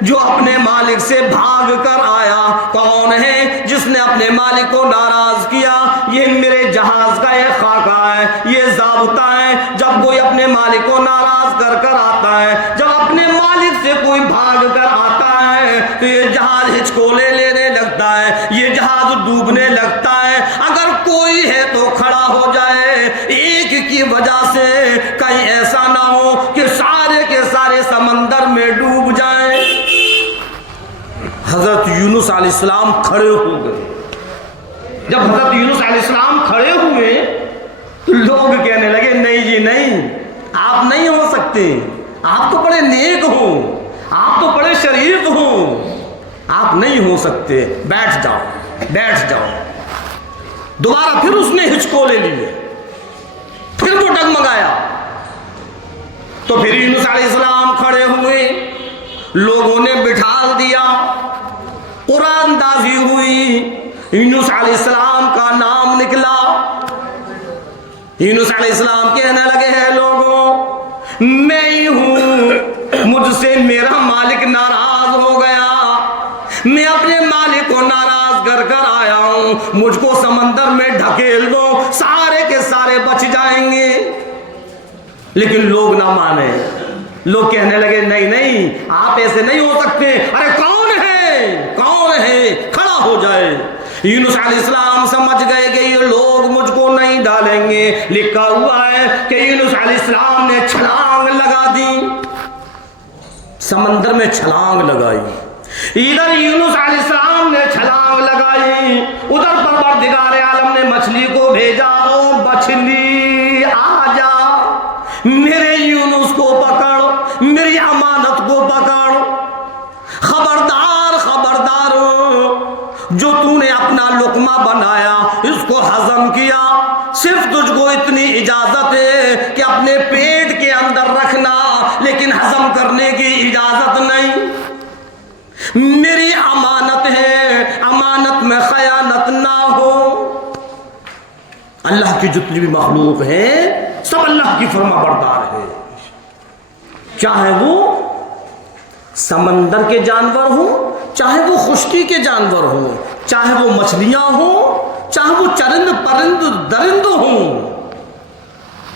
जो अपने मालिक से भाग कर आया? कौन है जिसने अपने मालिक को नाराज किया? ये मेरे जहाज का एक खाका है, ये ज़ाब्ता है। जब कोई अपने मालिक को नाराज कर कर आता है, जब अपने मालिक से कोई भाग कर आता है, तो ये जहाज हिचकोले लेने लगता है, ये जहाज डूबने लगता है। अगर कोई है तो खड़ा हो जाए, एक की वजह से कहीं ऐसा ना हो कि सारे के सारे समंदर में डूब जाएं। हजरत यूनुस अलैहिस्सलाम खड़े हो गए। जब हजरत यूनुस अलैहिस्सलाम खड़े हुए तो लोग कहने लगे, नहीं जी नहीं, आप नहीं हो सकते, आप तो बड़े नेक हो, आप तो बड़े शरीफ हो, आप नहीं हो सकते, बैठ जाओ बैठ जाओ। दोबारा फिर उसने हिचकोले लिए, फिर वो डगमगाया, तो फिर यूनुस अलैहिस्सलाम खड़े हुए, लोगों ने बिठाल दिया, कुरानदाजी हुई, यूनुस अलैहिस्सलाम का नाम निकला। यूनुस अलैहिस्सलाम कहने लगे, है लोगों मैं ही हूं, मुझसे मेरा मालिक नाराज हो गया, मैं अपने मालिक को नाराज कर कर आया हूं, मुझको समंदर में ढकेल दो, सारे के सारे बच जाएंगे। लेकिन लोग ना माने, लोग कहने लगे, नहीं नहीं, आप ऐसे नहीं हो सकते, अरे कौन है खड़ा हो जाए। यूनुस अलैहिस्सलाम समझ गए कि ये लोग मुझको नहीं डालेंगे। लिखा हुआ है कि यूनुस अलैहिस्सलाम ने छलांग लगा दी, समंदर में छलांग लगाई। इधर यूनुस अलैहिस्सलाम ने छलांग लगाई, उधर परवरदिगार आलम ने मछली को भेजा, ओ मछली आजा, मेरे यूनुस को पकड़, मेरी अमानत को पकड़, खबरदार खबरदार, जो तूने अपना लुकमा बनाया इसको हजम किया, सिर्फ तुझको इतनी इजाजत है कि अपने पेट के अंदर रखना, लेकिन हजम करने की इजाजत नहीं। मेरी अमानत है, अमानत में खयानत ना हो। अल्लाह की जितनी भी मखलूक है सब अल्लाह की फरमा बरदार है, चाहे वो समंदर के जानवर हो, चाहे वो खुश्की के जानवर हो, चाहे वो मछलियां हो, चाहे वो चरिंद परिंद दरिंद हो,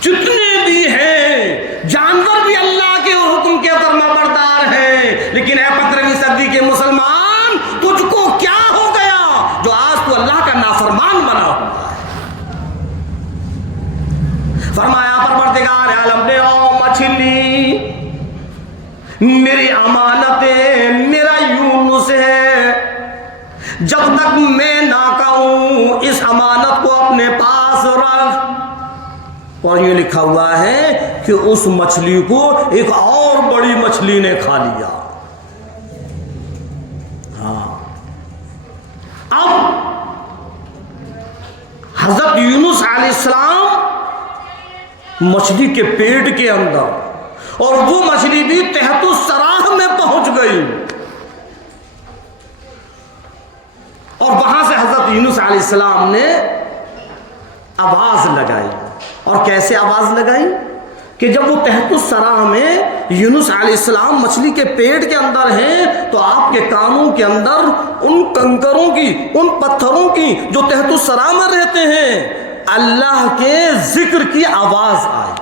जितने भी हैं जानवर भी अल्लाह के हुक्म के फरमाबरदार हैं। लेकिन 15वीं सदी के मुसलमान, तुझको क्या हो गया जो आज तू अल्लाह का नाफरमान बना हुआ है? फरमाया परवरदिगार आलम ने, ओ मछली मेरी अमानत है, मेरा यूनुस है, जब तक मैं ना कहूं इस अमानत को अपने पास रख। और ये लिखा हुआ है कि उस मछली को एक और बड़ी मछली ने खा लिया। हाँ, अब हजरत यूनुस अलैहिस्सलाम मछली के पेट के अंदर, और वो मछली भी तहतुस सराह में पहुंच गई, और वहां से हजरत यूनुस अलैहिस्सलाम ने आवाज लगाई। और कैसे आवाज लगाई कि जब वो तहतुस सराह में यूनुस अलैहिस्सलाम मछली के पेट के अंदर हैं, तो आपके कानों के अंदर उन कंकरों की, उन पत्थरों की जो तहतुस सराह में रहते हैं, अल्लाह के जिक्र की आवाज आई।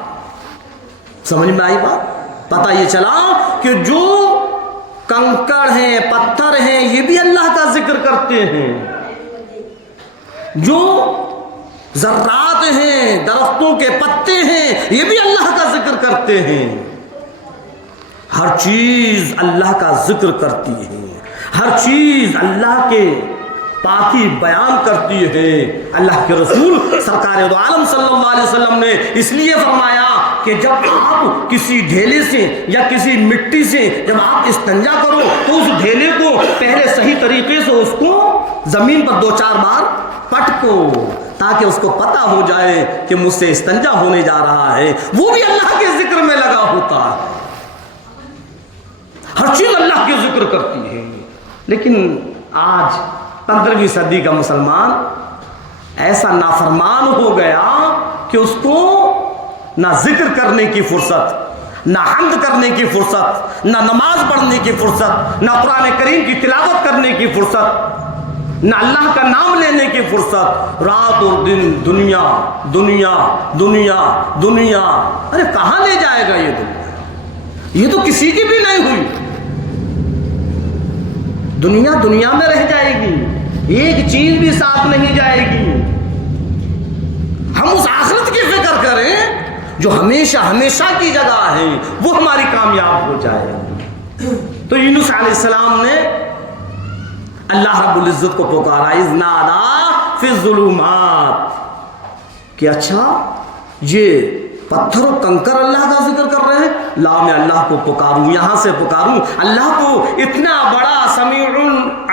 समझ में आई बात? पता ये चला कि जो कंकड़ हैं, पत्थर हैं, ये भी अल्लाह का जिक्र करते हैं, जो जर्रात हैं, दरख्तों के पत्ते हैं, ये भी अल्लाह का जिक्र करते हैं। हर चीज अल्लाह का जिक्र करती है, हर चीज अल्लाह के पाकी बयान करती है। अल्लाह के रसूल सरकार दो आलम सल्लल्लाहु अलैहि वसल्लम ने इसलिए फरमाया कि जब आप किसी ढेले से या किसी मिट्टी से जब आप इस्तिंजा करो तो उस ढेले को पहले सही तरीके से उसको जमीन पर 2-4 बार पटको, ताकि उसको पता हो जाए कि मुझसे इस्तिंजा होने जा रहा है। वो भी अल्लाह के जिक्र में लगा होता है, हर चीज अल्लाह की जिक्र करती है। लेकिन आज 15वीं सदी का मुसलमान ऐसा नाफरमान हो गया कि उसको ना जिक्र करने की फुर्सत, ना हम्द करने की फुर्सत, ना नमाज पढ़ने की फुर्सत, ना कुरान करीम की तिलावत करने की फुर्सत, ना अल्लाह का नाम लेने की फुर्सत। रात और दिन दुनिया दुनिया दुनिया दुनिया। अरे कहां ले जाएगा ये दुनिया? ये तो किसी की भी नहीं हुई। दुनिया दुनिया में रह जाएगी, एक चीज भी साथ नहीं जाएगी। हम उस आखिरत की फिक्र करें जो हमेशा हमेशा की जगह है, वो हमारी कामयाब हो जाए। तो यूनुस अलैहिस्सलाम ने अल्लाह रब्बुल इज्जत को पुकारा, इज़ नादा फी ज़ुलुमात, कि अच्छा ये पत्थर और कंकर अल्लाह का जिक्र कर रहे हैं, ला मैं अल्लाह को पुकारूं, यहां से पुकारूं। अल्लाह को इतना बड़ा समीउल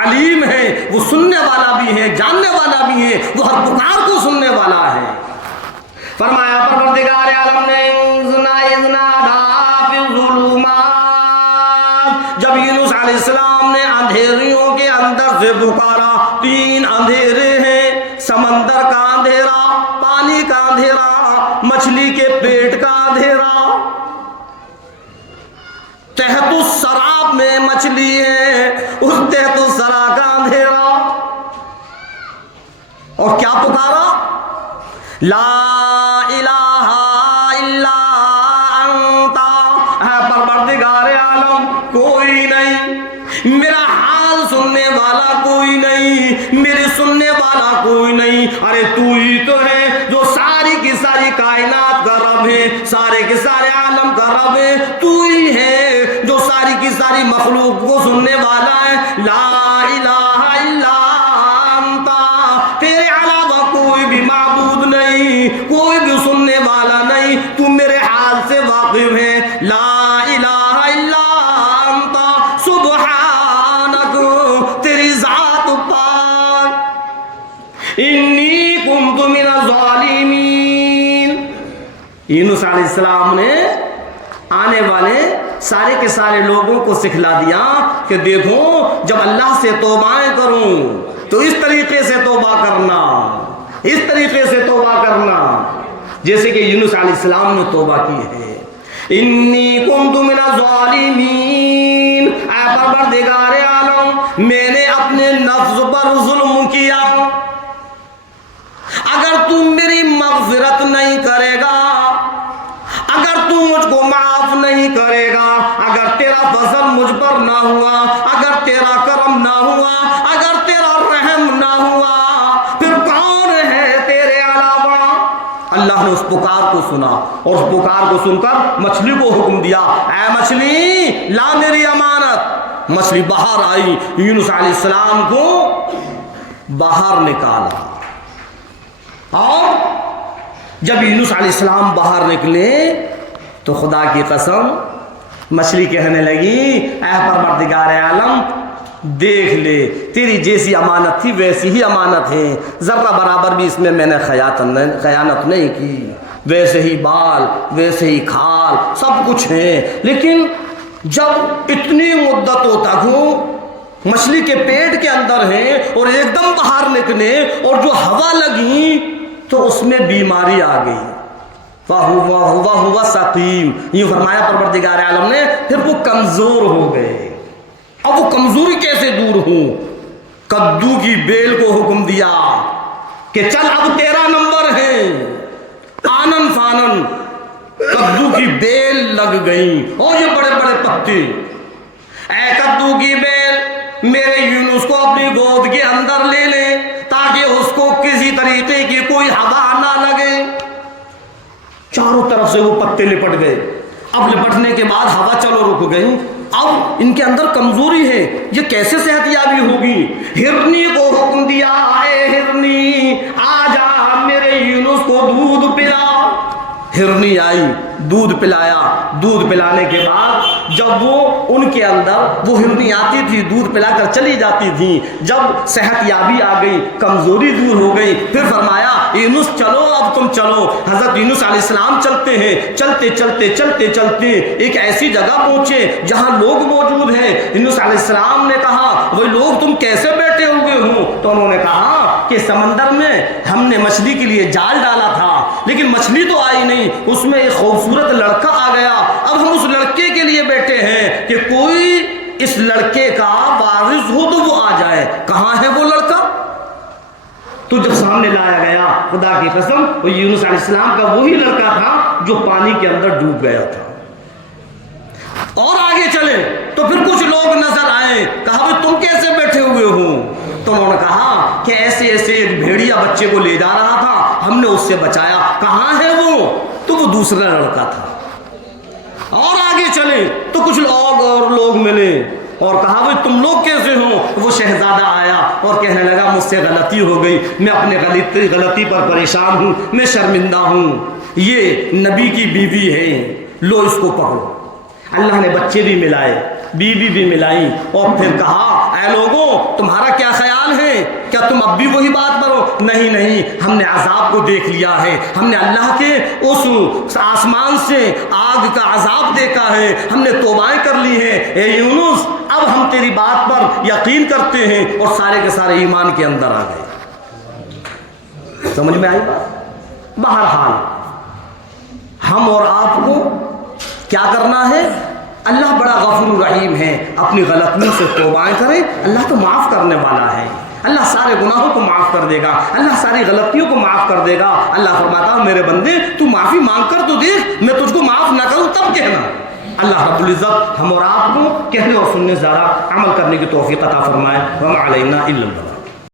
अलीम है, वो सुनने वाला भी है, जानने वाला भी है, वो हर पुकार को सुनने वाला है। फरमाया परवरदिगार आलम ने जब यूनुस अलैहिस्सलाम ने अंधेरियों के अंदर से पुकारा, 3 अंधेरे हैं, समंदर का अंधेरा, पानी का अंधेरा, मछली के पेट का अंधेरा, तहतुस सराब में मछली है, उस तहतुस सरा का अंधेरा। और क्या पुकारा? ला इलाहा इल्ला अंता, है परवरदिगार आलम, कोई नहीं, मेरा हाल सुनने वाला कोई नहीं, मेरे सुनने वाला कोई नहीं। अरे तू ही तो है जो सारी की सारी कायनात का रब है, सारे के सारे आलम का रब है। तू ही है जो सारी की सारी मखलूक को सुनने वाला है। ला इलाहा इल्ला अंता, तेरे अलावा कोई भी माबूद नहीं, कोई भी सुनने वाला नहीं, तू मेरे हाल से वाकिफ है। ला इलाहा इल्ला अंता सुब्हानक, तेरी जात पाक, इन्नी कुन्तु मिनज़ ज़ालिमीन। यूनुस अलैहिस्सलाम ने आने वाले सारे के सारे लोगों को सिखला दिया कि देखो, जब अल्लाह से तौबाएं करूं तो इस तरीके से तौबा करना, इस तरीके से तौबा करना, जैसे कि यूनुस अलैहिस्सलाम ने तौबा की है। इन्नी कुन्तु मिनज़ ज़ालिमीन, ऐ परवरदिगार आलम, मैंने अपने नफ्स पर जुल्म किया। अगर तू मेरी मग़फ़िरत नहीं करेगा, अगर तू मुझको माफ नहीं करेगा, अगर तेरा फज़ल मुझ पर ना हुआ, अगर तेरा करम ना हुआ, अगर तेरा रहम ना हुआ, फिर कौन है तेरे अलावा? अल्लाह ने उस पुकार को सुना और उस पुकार को सुनकर मछली को हुक्म दिया, ऐ मछली ला मेरी अमानत। मछली बाहर आई, यूनुस अलैहिस्सलाम को बाहर निकाला। और जब यूनुस अलैहिस्सलाम बाहर निकले तो खुदा की कसम मछली कहने लगी, ऐ परवरदिगार आलम, देख ले, तेरी जैसी अमानत थी वैसी ही अमानत है, जर्रा बराबर भी इसमें मैंने खयानत नहीं की। वैसे ही बाल, वैसे ही खाल, सब कुछ है। लेकिन जब इतनी मुद्दतों तक हो मछली के पेट के अंदर है और एकदम बाहर निकले और जो हवा लगी तो उसमें बीमारी आ गई। वाह हुआ सकीम, ये फरमाया परवरदिगार आलम ने, फिर वो कमजोर हो गए। अब वो कमजोरी कैसे दूर हो? कद्दू की बेल को हुक्म दिया कि चल अब तेरा नंबर है। आनन फानन कद्दू की बेल लग गई और ये बड़े बड़े पत्ते। ऐ कद्दू की बेल, मेरे यूनुस को अपनी गोद के अंदर ले ले ताकि उसको किसी तरीके की कोई हवा ना लगे। चारों तरफ से वो पत्ते लिपट गए। अब लिपटने के बाद हवा चलो रुक गई। अब इनके अंदर कमजोरी है, ये कैसे सेहतयाबी होगी? हिरनी को हुक्म दिया, आए हिरनी आजा मेरे यूनुस को दूध पिला। हिरनी आई, दूध पिलाया। दूध पिलाने के बाद जब वो उनके अंदर वो हिरनी आती थी, दूध पिलाकर चली जाती थी, जब सेहतयाबी आ गई, कमजोरी दूर हो गई, फिर फरमाया यूनुस चलो, अब तुम चलो। हजरत यूनुस अलैहिस्सलाम चलते हैं, चलते चलते चलते चलते एक ऐसी जगह पहुंचे जहां लोग मौजूद हैं। यूनुस अलैहिस्सलाम ने कहा वही लोग तुम कैसे बैठे हुए हो? तो उन्होंने कहा कि समंदर में हमने मछली के लिए जाल डाला था, लेकिन मछली तो आई नहीं, उसमें एक खूबसूरत लड़का आ गया। अब हम उस लड़के के लिए बैठे हैं कि कोई इस लड़के का वारिस हो तो वो आ जाए। कहाँ है वो लड़का? तो जब सामने लाया गया, खुदा की कसम वो यूनुस अलैहिस्सलाम का वही लड़का था जो पानी के अंदर डूब गया था। और आगे चले तो फिर कुछ लोग नजर आए, कहा भाई तुम कैसे बैठे हुए हो? तो उन्होंने कहा कि ऐसे ऐसे एक भेड़िया बच्चे को ले जा रहा था, हमने उससे बचाया। कहाँ है वो? तो वो दूसरा लड़का था। और आगे चले तो कुछ लोग मिले और कहा भाई तुम लोग कैसे हो? वो शहजादा आया और कहने लगा मुझसे गलती हो गई, मैं अपने गलती पर परेशान हूँ, मैं शर्मिंदा हूँ। ये नबी की बीवी है, लो इसको पकड़ो। अल्लाह ने बच्चे भी मिलाए, बीवी भी मिलाई और फिर कहा ऐ लोगों तुम्हारा क्या ख्याल है? क्या तुम अब भी वही बात करो? नहीं नहीं, हमने अजाब को देख लिया है, हमने अल्लाह के उस आसमान से आग का अजाब देखा है, हमने तौबाएं कर ली है। ए यूनुस अब हम तेरी बात पर यकीन करते हैं। और सारे के सारे ईमान के अंदर आ गए। समझ में आई बात? बहरहाल हम और आपको क्या करना है? अल्लाह बड़ा गफूर रहीम है, अपनी गलतियों से तौबाएं करें, अल्लाह तो माफ़ करने वाला है। अल्लाह सारे गुनाहों को माफ़ कर देगा, अल्लाह सारी गलतियों को माफ़ कर देगा। अल्लाह फरमाता मेरे बंदे तू माफ़ी मांग कर तो देख, मैं तुझको माफ़ ना करूँ तब कहना। अल्लाह रब्बुल इज़्ज़त हम और आपको कहने और सुनने से ज़्यादा अमल करने की तौफीक अता फरमाए। वमा अलैना इल्लल बलाग।